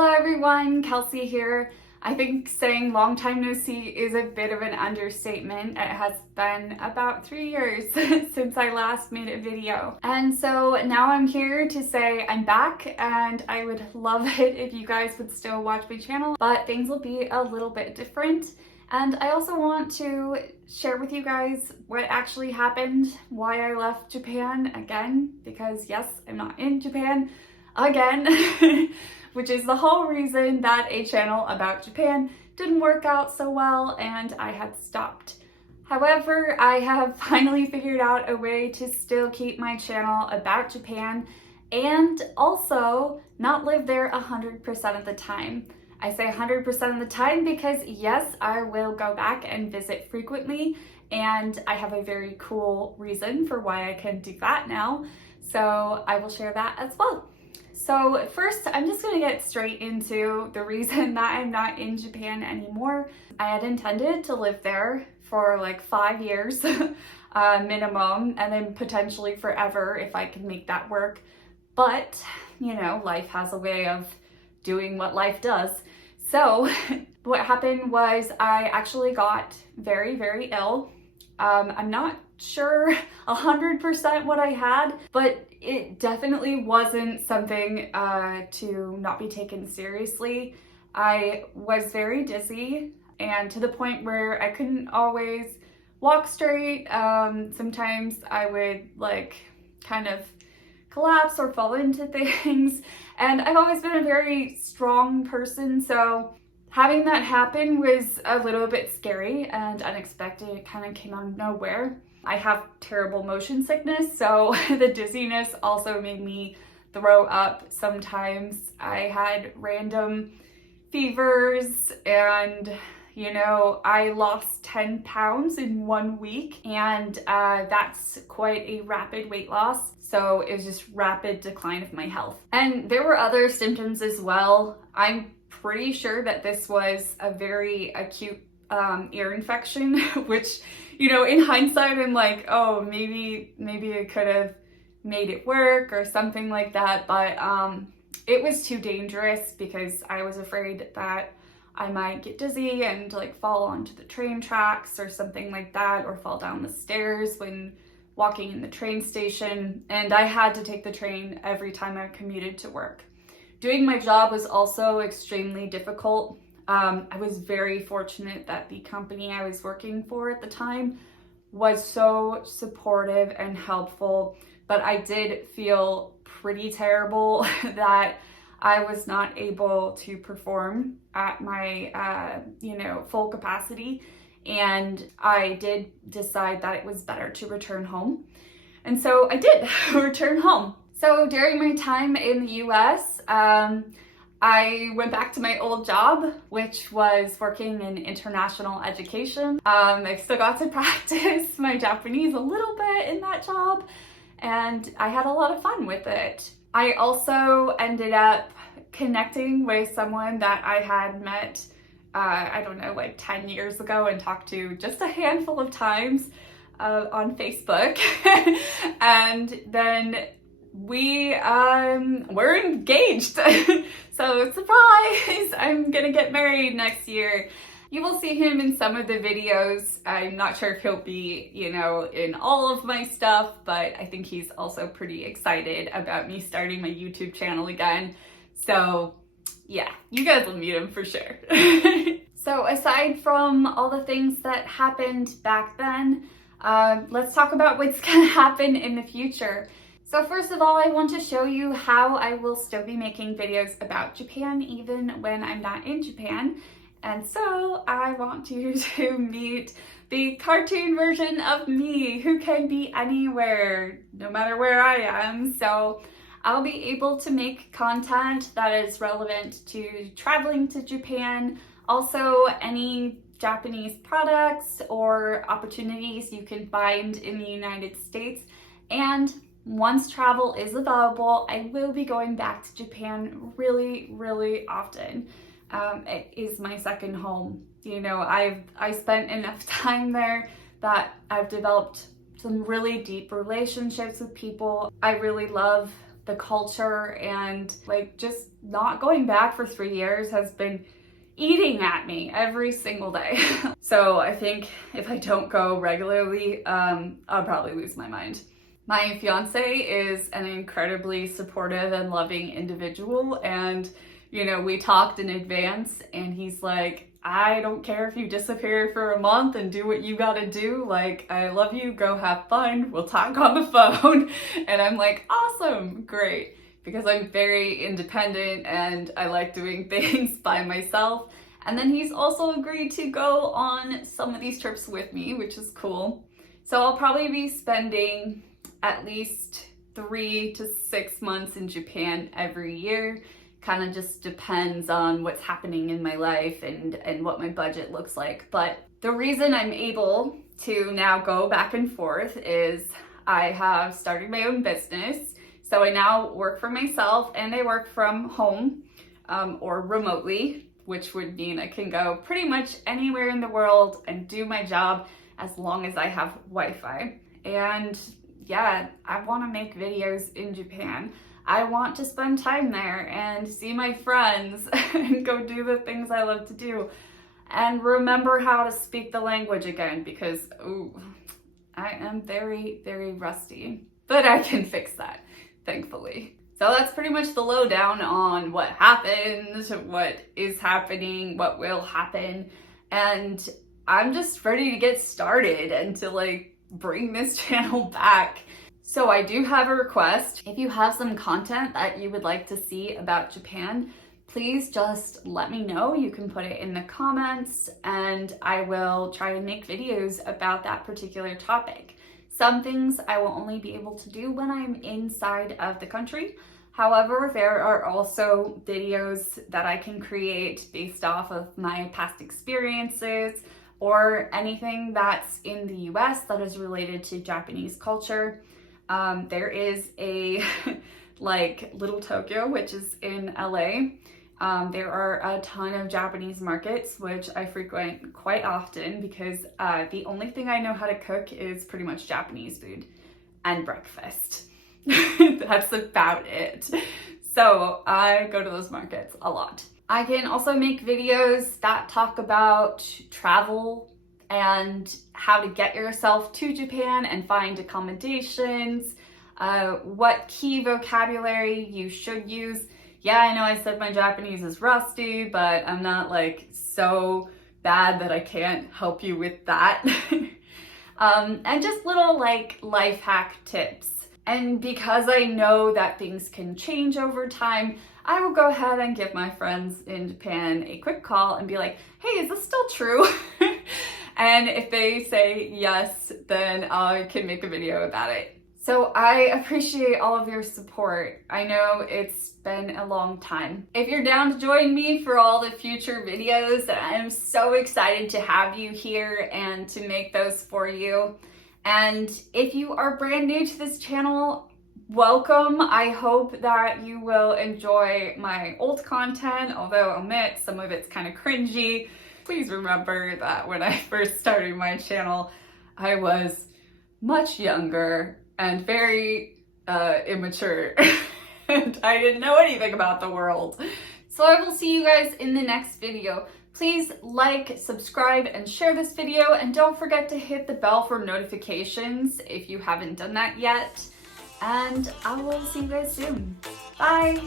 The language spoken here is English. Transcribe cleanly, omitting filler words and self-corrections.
Hello everyone, Kelsey here. I think saying long time no see is a bit of an understatement. It has been about 3 years since I last made a video. And so now I'm here to say I'm back, and I would love it if you guys would still watch my channel, but things will be a little bit different. And I also want to share with you guys what actually happened, why I left Japan again, because yes, I'm not in Japan again, which is the whole reason that a channel about Japan didn't work out so well and I had stopped. However, I have finally figured out a way to still keep my channel about Japan and also not live there 100% of the time. I say 100% of the time because yes, I will go back and visit frequently, and I have a very cool reason for why I can do that now. So I will share that as well. So first, I'm just going to get straight into the reason that I'm not in Japan anymore. I had intended to live there for like 5 years minimum, and then potentially forever if I can make that work. But, you know, life has a way of doing what life does. So what happened was I actually got very, very ill. I'm not sure 100% what I had, but it definitely wasn't something to not be taken seriously. I was very dizzy, and to the point where I couldn't always walk straight. Sometimes I would like kind of collapse or fall into things, and I've always been a very strong person, so having that happen was a little bit scary and unexpected. It kind of came out of nowhere. I have terrible motion sickness, so the dizziness also made me throw up sometimes. I had random fevers, and you know, I lost 10 pounds in 1 week, and that's quite a rapid weight loss. So it was just rapid decline of my health. And there were other symptoms as well. I'm pretty sure that this was a very acute ear infection, which, you know, in hindsight, I'm like, oh, maybe I could have made it work or something like that. But it was too dangerous because I was afraid that I might get dizzy and like fall onto the train tracks or something like that, or fall down the stairs when walking in the train station. And I had to take the train every time I commuted to work. Doing my job was also extremely difficult. I was very fortunate that the company I was working for at the time was so supportive and helpful, but I did feel pretty terrible that I was not able to perform at my, full capacity. And I did decide that it was better to return home. And so I did return home. So during my time in the US, I went back to my old job, which was working in international education. I still got to practice my Japanese a little bit in that job, and I had a lot of fun with it. I also ended up connecting with someone that I had met, like 10 years ago and talked to just a handful of times on Facebook. And then we were engaged. So surprise, I'm gonna get married next year. You will see him in some of the videos. I'm not sure if he'll be, in all of my stuff, but I think he's also pretty excited about me starting my YouTube channel again. So yeah, you guys will meet him for sure. So aside from all the things that happened back then, let's talk about what's gonna happen in the future. So first of all, I want to show you how I will still be making videos about Japan even when I'm not in Japan. And so I want you to meet the cartoon version of me who can be anywhere, no matter where I am. So I'll be able to make content that is relevant to traveling to Japan, also any Japanese products or opportunities you can find in the United States. And once travel is available, I will be going back to Japan really, really often. It is my second home. I spent enough time there that I've developed some really deep relationships with people. I really love the culture, and like just not going back for 3 years has been eating at me every single day. So I think if I don't go regularly, I'll probably lose my mind. My fiance is an incredibly supportive and loving individual, and you know, we talked in advance and he's like, I don't care if you disappear for a month and do what you gotta do. Like, I love you, go have fun, we'll talk on the phone. And I'm like, awesome, great. Because I'm very independent and I like doing things by myself. And then he's also agreed to go on some of these trips with me, which is cool. So I'll probably be spending at least 3 to 6 months in Japan every year. Kind of just depends on what's happening in my life and what my budget looks like. But the reason I'm able to now go back and forth is I have started my own business. So I now work for myself and I work from home or remotely, which would mean I can go pretty much anywhere in the world and do my job as long as I have Wi-Fi. And yeah, I want to make videos in Japan. I want to spend time there and see my friends and go do the things I love to do and remember how to speak the language again, because I am very, very rusty, but I can fix that, thankfully. So that's pretty much the lowdown on what happened, what is happening, what will happen, and I'm just ready to get started and to like bring this channel back. So I do have a request. If you have some content that you would like to see about Japan, please just let me know. You can put it in the comments and I will try to make videos about that particular topic. Some things I will only be able to do when I'm inside of the country. However, there are also videos that I can create based off of my past experiences or anything that's in the US that is related to Japanese culture. There is a like Little Tokyo, which is in LA. There are a ton of Japanese markets, which I frequent quite often because the only thing I know how to cook is pretty much Japanese food and breakfast. That's about it. So I go to those markets a lot. I can also make videos that talk about travel and how to get yourself to Japan and find accommodations, what key vocabulary you should use. Yeah, I know I said my Japanese is rusty, but I'm not like so bad that I can't help you with that. And just little like life hack tips. And because I know that things can change over time, I will go ahead and give my friends in Japan a quick call and be like, hey, is this still true? And if they say yes, then I can make a video about it. So I appreciate all of your support. I know it's been a long time. If you're down to join me for all the future videos, I'm so excited to have you here and to make those for you. And if you are brand new to this channel, welcome. I hope that you will enjoy my old content, although I'll admit some of it's kind of cringy. Please remember that when I first started my channel, I was much younger and very immature and I didn't know anything about the world. So I will see you guys in the next video. Please like, subscribe, and share this video, and don't forget to hit the bell for notifications if you haven't done that yet. And I will see you guys soon. Bye!